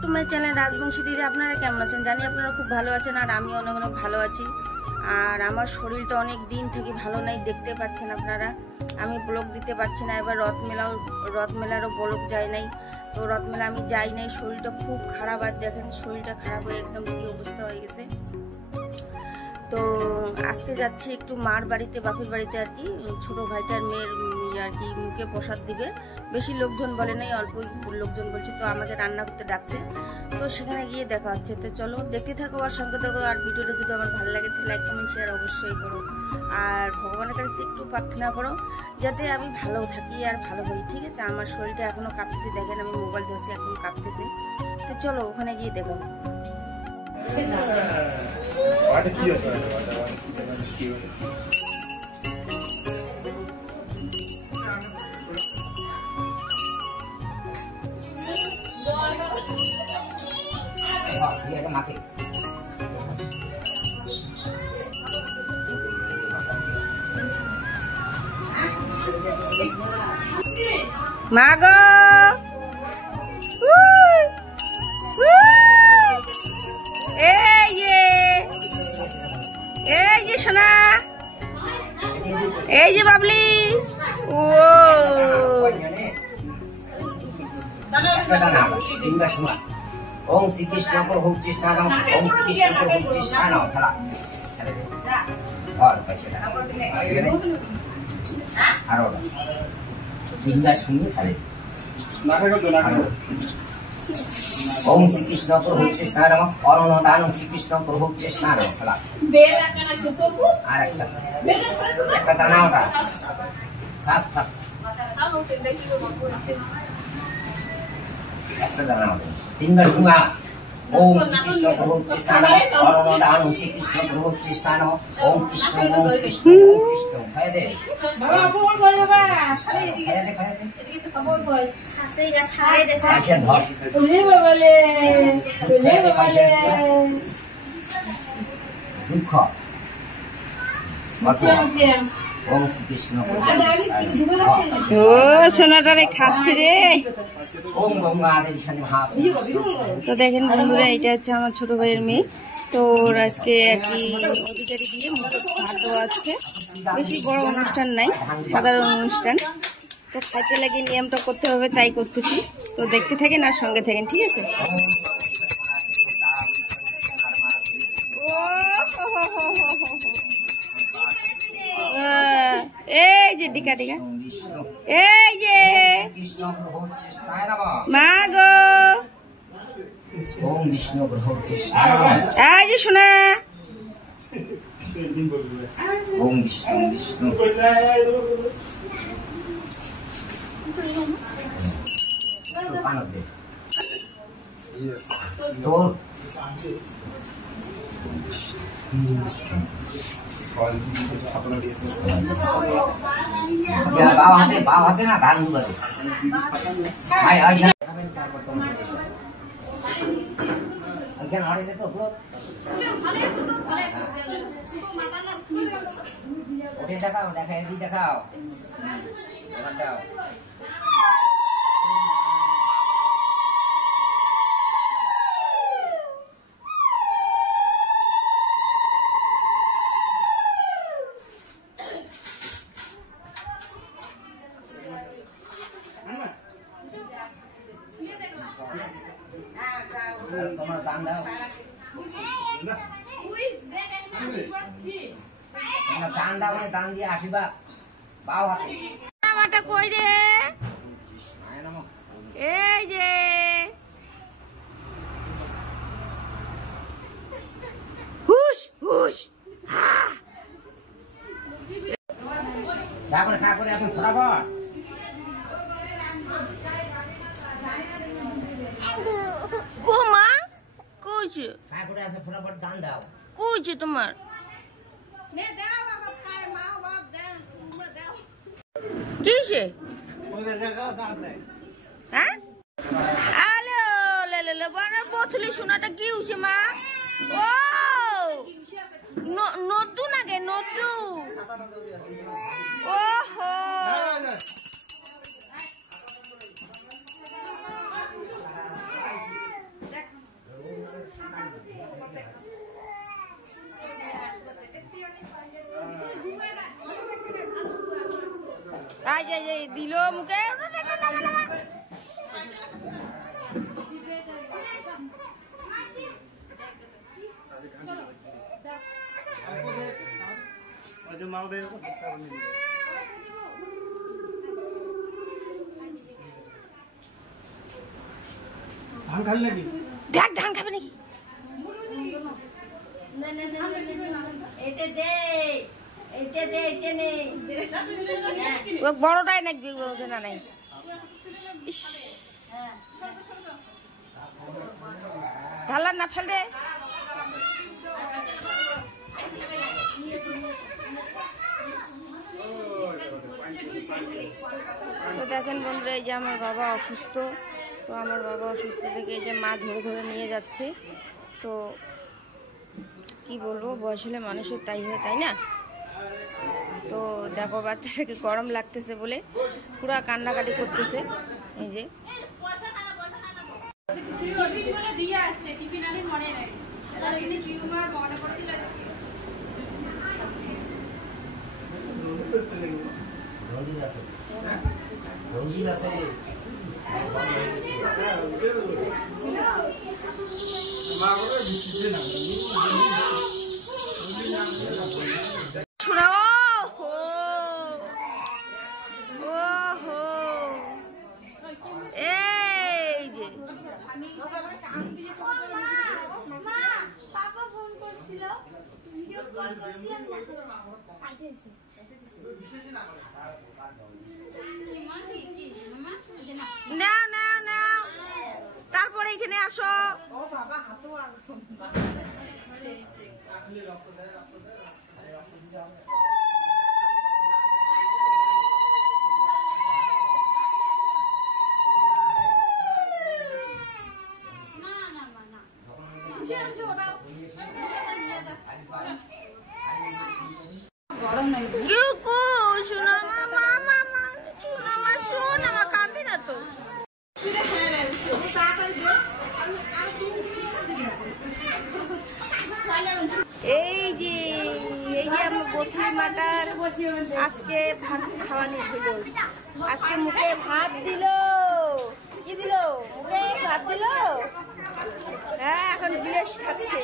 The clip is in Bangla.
টু মাই চ্যানেল রাজবংশী দিদি। আপনারা কেমন আছেন? জানি আপনারা খুব ভালো আছেন, আর আমি অনেক অনেক ভালো আছি। আর আমার শরীরটা অনেক দিন থেকে ভালো নাই, দেখতে পাচ্ছেন আপনারা। আমি ব্লগ দিতে পারছি না। এবার রথমেলারও ব্লগ যায় নাই, তো রথমেলা আমি যাই নাই। শরীরটা খুব খারাপ, আর দেখেন শরীরটা খারাপ হয়ে একদম কি অবস্থা হয়ে গেছে। তো আজকে যাচ্ছি একটু মার বাড়িতে, বাপের বাড়িতে আর কি। ছোট ভাইটার মেয়ের আর কি মুখে প্রসাদ দিবে। বেশি লোকজন বলে নাই, অল্প লোকজন বলছে, তো আমাকে রান্না করতে ডাকছে। তো সেখানে গিয়ে দেখা হচ্ছে। তো চলো দেখতে থাকো আর সঙ্গে থাকো। আর ভিডিওটা যদি আমার ভালো লাগে তো লাইক কমেন্ট শেয়ার অবশ্যই করো। আর ভগবানের কাছে একটু প্রার্থনা করো যাতে আমি ভালো থাকি আর ভালো হই, ঠিক আছে? আমার শরীরটা এখনো কাঁপতেছে, দেখেন আমি মোবাইল ধরছি এখন কাঁপতেছে। তো চলো ওখানে গিয়ে দেখো। মাগো এই যে সোনা, এই যে বাবলি, ও ওম শ্রীকৃষ্ণ প্রভু কৃষ্ণ ওম শ্রীকৃষ্ণ প্রভু কৃষ্ণ খেলা আরো তিনটা শুনি খালি ওম শ্রীকৃষ্ণ প্রভু কৃষ্ণ অরণদান শ্রীকৃষ্ণ প্রভু কৃষ্ণ খেলা আর একটা দানা ওটা থাক থাক একটা দানা তিনবার শুনা ওম শ্রীকৃষ্ণ প্রভু কৃষ্ণ অরণদান শ্রীকৃষ্ণ প্রভু কৃষ্ণ ওম কৃষ্ণ ওম কৃষ্ণ ওম কৃষ্ণ খায় দে দুঃখ ও সোনাটারে খাচ্ছে রে। তো দেখেন বন্ধুরা, এটা হচ্ছে আমার ছোট ভাইয়ের মেয়ে। তো ওর আজকে আর কি অধিকারী দিয়ে ভাত দেওয়া আছে। বেশি বড় অনুষ্ঠান নাই, সাধারণ অনুষ্ঠান। তো খাইতে লাগিয়ে নিয়মটা করতে হবে, তাই করতেছি। তো দেখতে থাকেন আর সঙ্গে থাকেন, ঠিক আছে? এই যে টিকা টিকা, এই যে মা গো, এই যে শোনা, ওম বিষ্ণু বিষ্ণু তোর বাও হাতে না ধান দুবারে ওঠে দেখাও, দেখা এদি দেখাও দেখাও। তোমার দান দাও, দান দাও, মানে দান দিয়ে আসিবা বাও হাতে। আমারটা কই রে? এই যে হুশ হুশ যা করে খা করে এখন ফটাফট মা কইছে খা করে আসে ফটাফট দান দাও। কইছে তোমার কিসে? হ্যাঁ আলো লে বানার বোতলে শোনাটা কি হচ্ছে মা? ও নতুন আগে নতুন, ওহো যে দিল মুখে। ধান খালি নাকি? দেখ ধান খাবে নাকি? বড়টাই নাকি না নাই? ঢালার না ফেল দে। তো দেখেন বন্ধুরা, এই যে আমার বাবা অসুস্থ। তো আমার বাবা অসুস্থ থেকে এই যে মা ধরে ধরে নিয়ে যাচ্ছে। তো কি বলবো, বয়স হলে মানুষের তাই হয়, তাই না? তো দেখো বাচ্চাটাকে গরম লাগতেছে বলে পুরা কান্নাকাটি করতেছে। এই যে নাও নাও নাও, তারপরে এখানে আসো। এই যে আমার বথি মাটার আজকে ভাত খাওয়ানি হলো। আজকে মুখে ভাত দিল। কি দিল? মুখে ভাত দিল। হ্যাঁ, এখন বিলেস খাচ্ছে।